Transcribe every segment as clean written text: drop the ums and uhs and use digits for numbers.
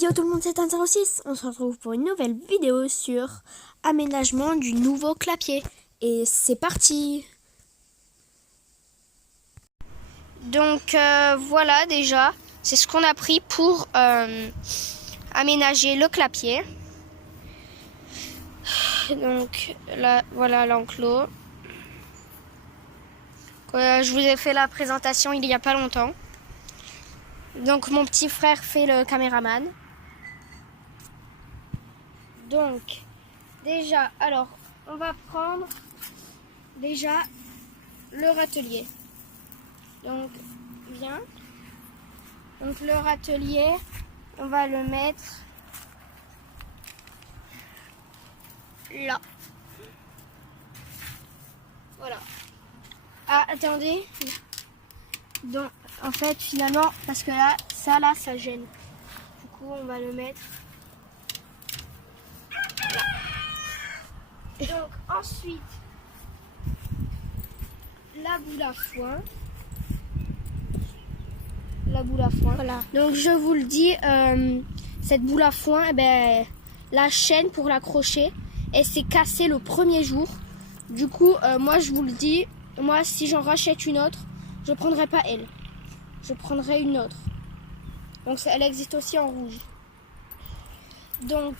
Yo tout le monde, c'est Tan06. On se retrouve pour une nouvelle vidéo sur aménagement du nouveau clapier. Et c'est parti. Donc voilà déjà, c'est ce qu'on a pris pour aménager le clapier. Donc là, voilà l'enclos. Je vous ai fait la présentation il n'y a pas longtemps. Donc mon petit frère fait le caméraman. Donc déjà, alors on va prendre déjà le râtelier. Donc bien. Donc le râtelier, on va le mettre là. Voilà. Ah attendez. Donc en fait finalement parce que là ça gêne. Du coup on va le mettre là. Donc ensuite la boule à foin. La boule à foin. Voilà. Donc je vous le dis, cette boule à foin, eh ben, la chaîne pour l'accrocher, elle s'est cassée le premier jour. Du coup, moi je vous le dis, moi si j'en rachète une autre, je prendrai pas elle. Je prendrai une autre. Donc elle existe aussi en rouge. Donc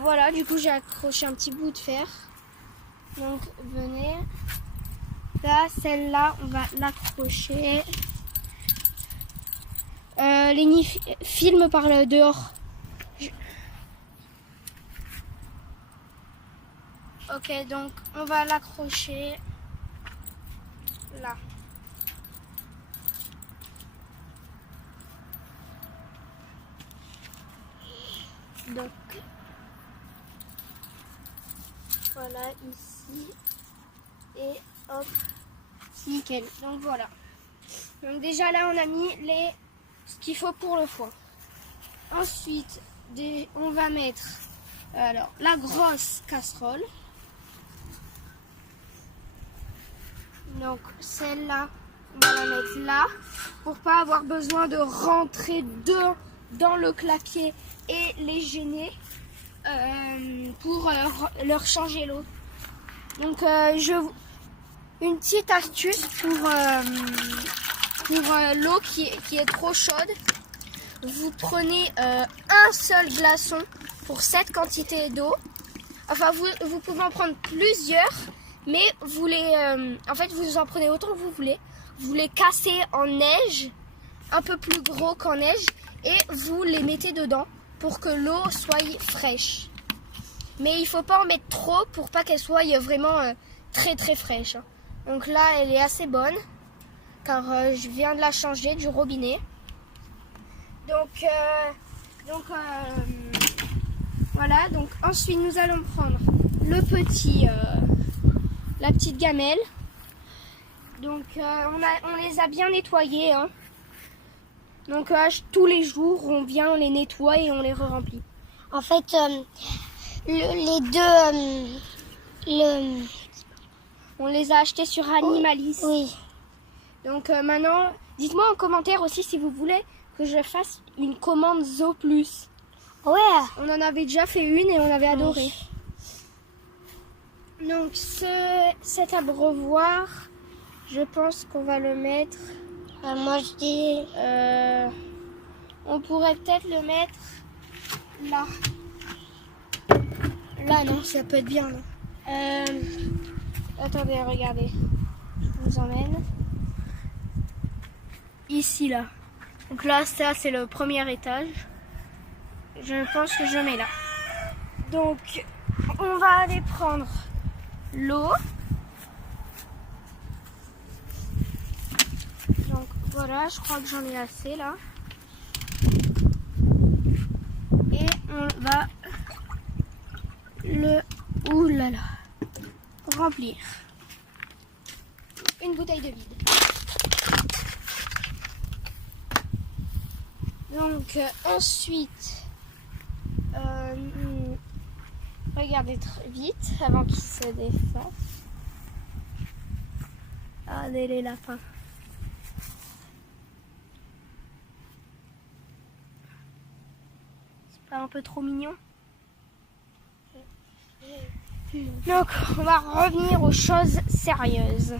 voilà, du coup j'ai accroché un petit bout de fer. Donc venez. Là, celle-là, on va l'accrocher. Les nids filment par le dehors. Ok, donc on va l'accrocher là. Donc voilà ici et hop, nickel. Donc voilà. Donc déjà là on a mis ce qu'il faut pour le foin. Ensuite on va mettre alors la grosse casserole. Donc celle-là on va la mettre là pour pas avoir besoin de rentrer dans le clapier et les gêner pour leur changer l'eau. Donc une petite astuce pour l'eau qui est trop chaude. Vous prenez un seul glaçon pour cette quantité d'eau. Enfin, vous pouvez en prendre plusieurs, mais vous en fait, vous en prenez autant que vous voulez. Vous les cassez en neige, un peu plus gros qu'en neige, et vous les mettez dedans pour que l'eau soit fraîche. Mais il ne faut pas en mettre trop pour pas qu'elle soit vraiment très très fraîche. Donc là, elle est assez bonne, car je viens de la changer du robinet. Donc voilà, donc ensuite nous allons prendre la petite gamelle. Donc on les a bien nettoyés. Hein. Donc tous les jours on vient, on les nettoie et on les re-remplit. En fait, les deux, on les a achetés sur Animalis. Oui. Donc maintenant, dites-moi en commentaire aussi si vous voulez que je fasse une commande Zo+. Ouais. On en avait déjà fait une et on avait adoré. Oui. Donc cet abreuvoir, je pense qu'on va le mettre. Moi je dis. On pourrait peut-être le mettre là. Là non, ça peut être bien là. Attendez, regardez. Je vous emmène. Ici là. Donc là, ça c'est le premier étage. Je pense que je mets là. Donc, on va aller prendre l'eau. Donc voilà, je crois que j'en ai assez là. Et on va remplir une bouteille de vide. Donc ensuite, regardez très vite avant qu'il se défasse. Allez les lapins. Pas un peu trop mignon? Donc, on va revenir aux choses sérieuses.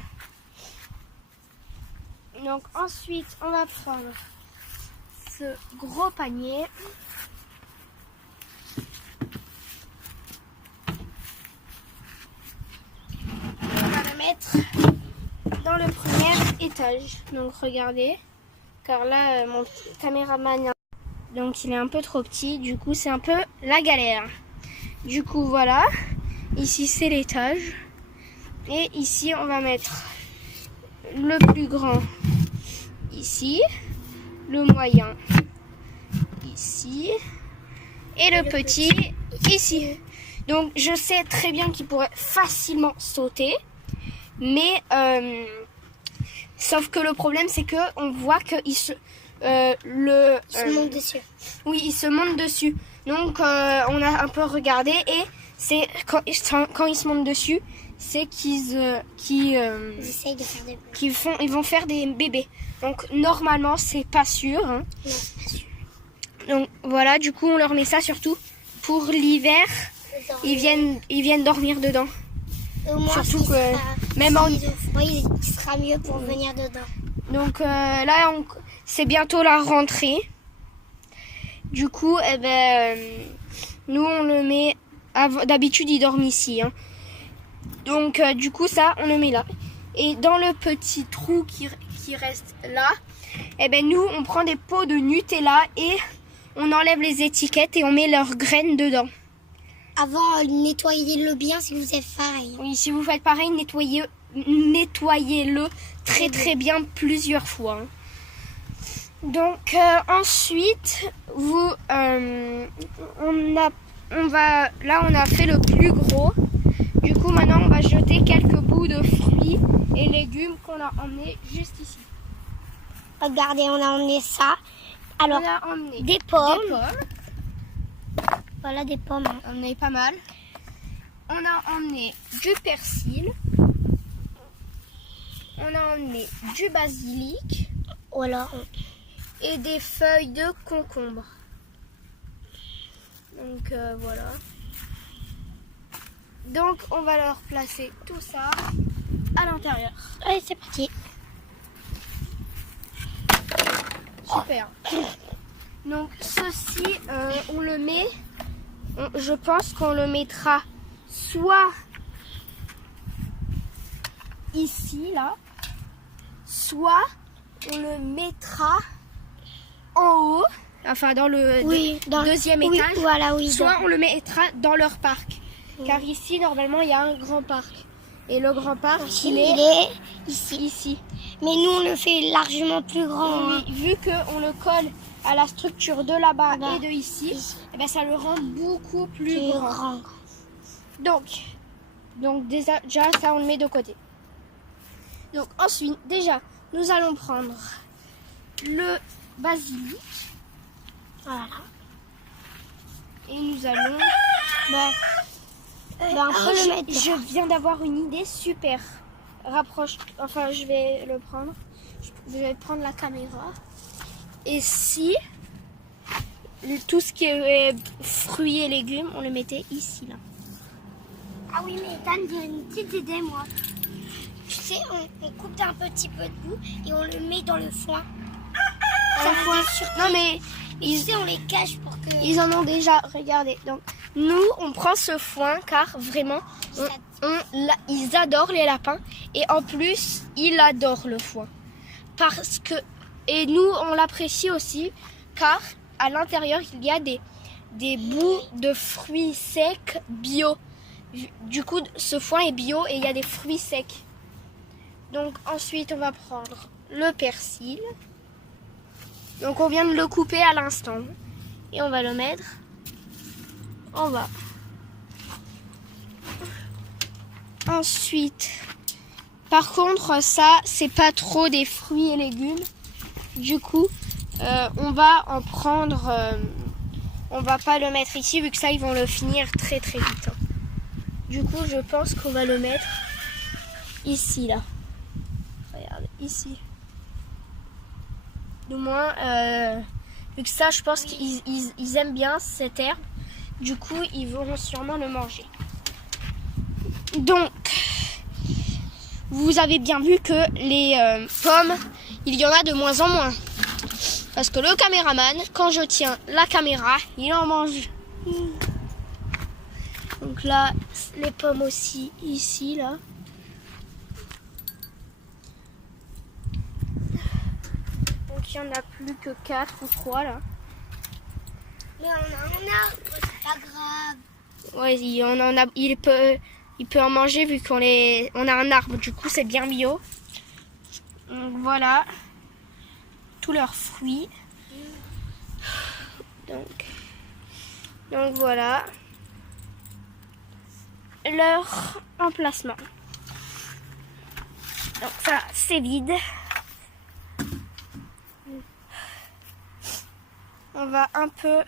Donc, ensuite, on va prendre ce gros panier. On va le mettre dans le premier étage. Donc, regardez. Car là, mon caméraman, donc il est un peu trop petit. Du coup, c'est un peu la galère. Du coup, voilà. Ici, c'est l'étage. Et ici, on va mettre le plus grand ici. Le moyen ici. Et le petit ici. Donc, je sais très bien qu'il pourrait facilement sauter. Mais, sauf que le problème, c'est que on voit qu'il se... Il se monte dessus. Oui, il se monte dessus. Donc, on a un peu regardé et c'est quand il se monte dessus, c'est qu'ils essayent de faire des bébés. ils vont faire des bébés. Donc, normalement, c'est pas sûr. Hein. Non, c'est pas sûr. Donc, voilà, du coup, on leur met ça surtout pour l'hiver. Ils viennent dormir dedans. Au moins, Surtout que même il sera mieux pour venir dedans. Donc là, c'est bientôt la rentrée. Du coup, nous on le met. D'habitude, ils dorment ici. Hein. Donc du coup, ça, on le met là. Et dans le petit trou qui reste là, nous, on prend des pots de Nutella et on enlève les étiquettes et on met leurs graines dedans. Avant, nettoyez-le bien si vous faites pareil. Oui, si vous faites pareil, nettoyez-le très bien plusieurs fois. Donc ensuite, on a fait le plus gros. Du coup, maintenant, on va jeter quelques bouts de fruits et légumes qu'on a emmenés juste ici. Regardez, on a emmené ça. Alors, on a emmené des pommes. Voilà des pommes. On en a pas mal. On a emmené du persil. On a emmené du basilic. Voilà. Et des feuilles de concombre. Donc voilà. Donc on va leur placer tout ça à l'intérieur. Allez, c'est parti. Super. Donc ceci, on le met... Je pense qu'on le mettra soit ici, là, soit on le mettra en haut, enfin dans le deuxième étage, soit on le mettra dans leur parc. Oui. Car ici, normalement, il y a un grand parc. Et le grand parc, il est ici. Mais nous, on le fait largement plus grand. Oui, vu qu'on le colle à la structure de là-bas et de ici, ça le rend beaucoup plus grand. Donc déjà, ça, on le met de côté. Donc ensuite, déjà, nous allons prendre le basilic. Voilà. Et nous allons... je viens d'avoir une idée super. Rapproche, enfin je vais le prendre. Je vais prendre la caméra. Et si tout ce qui est fruits et légumes, on le mettait ici, là. Ah oui, mais Dan, j'ai une petite idée, moi. Tu sais, on coupe un petit peu de bout et on le met dans le foin. Non, mais on les cache pour que... Ils en ont déjà, regardez. Donc, nous, on prend ce foin car vraiment, ils adorent les lapins. Et en plus, ils adorent le foin. Et nous, on l'apprécie aussi car à l'intérieur, il y a des bouts de fruits secs bio. Du coup, ce foin est bio et il y a des fruits secs. Donc ensuite, on va prendre le persil. Donc on vient de le couper à l'instant. Et on va le mettre en bas. Ensuite, par contre, ça, c'est pas trop des fruits et légumes. Du coup, on va en prendre... on va pas le mettre ici, vu que ça, ils vont le finir très très vite. Du coup, je pense qu'on va le mettre ici, là. Regardez, ici. Du moins, Vu que ça, je pense qu'ils aiment bien cette herbe. Du coup, ils vont sûrement le manger. Donc, vous avez bien vu que les pommes, il y en a de moins en moins. Parce que le caméraman, quand je tiens la caméra, il en mange. Donc là, les pommes aussi, ici, là. Donc il n'y en a plus que 4 ou 3 là. Mais on a un arbre, c'est pas grave. Ouais, il peut en manger vu on a un arbre, du coup c'est bien bio. Donc voilà, tous leurs fruits. Donc voilà leur emplacement. Donc ça c'est vide. On va un peu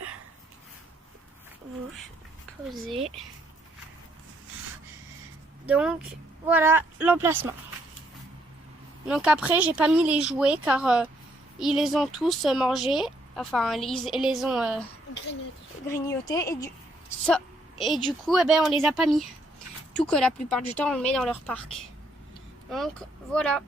vous poser. Donc voilà l'emplacement. Donc après j'ai pas mis les jouets car ils les ont tous mangés. Enfin ils les ont grignotés et du coup eh ben, on les a pas mis. Tout que la plupart du temps on le met dans leur parc. Donc voilà.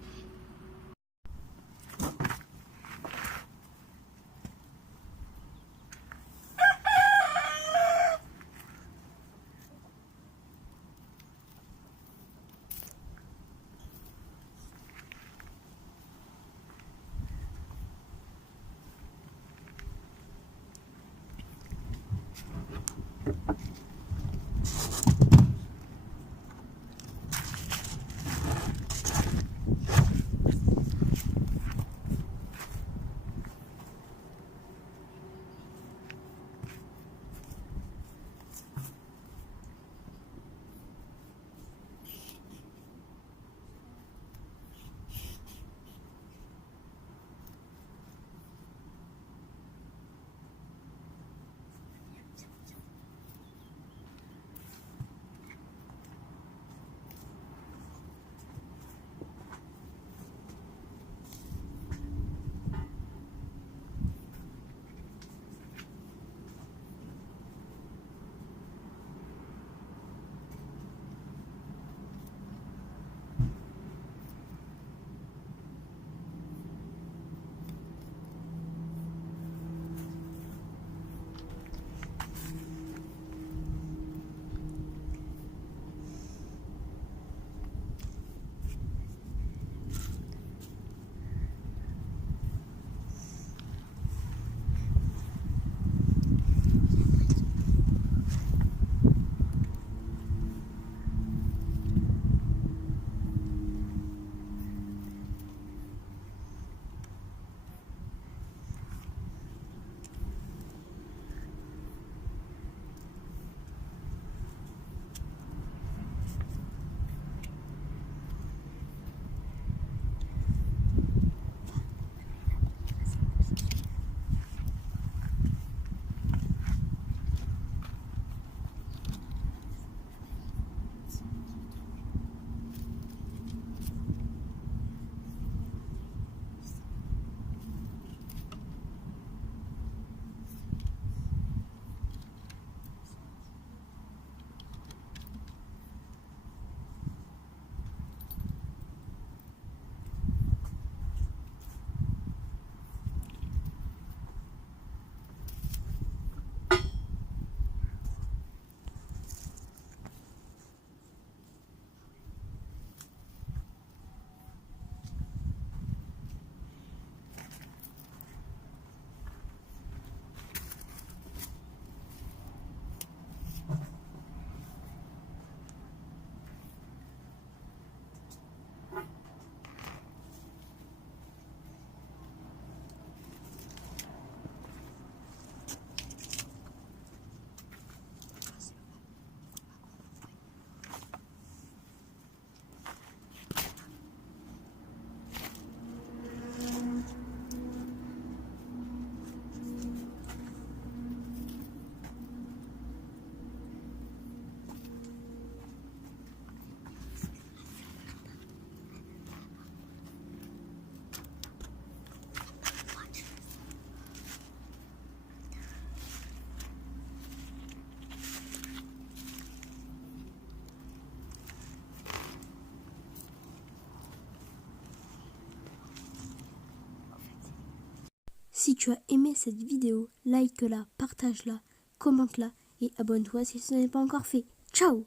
Si tu as aimé cette vidéo, like-la, partage-la, commente-la et abonne-toi si ce n'est pas encore fait. Ciao!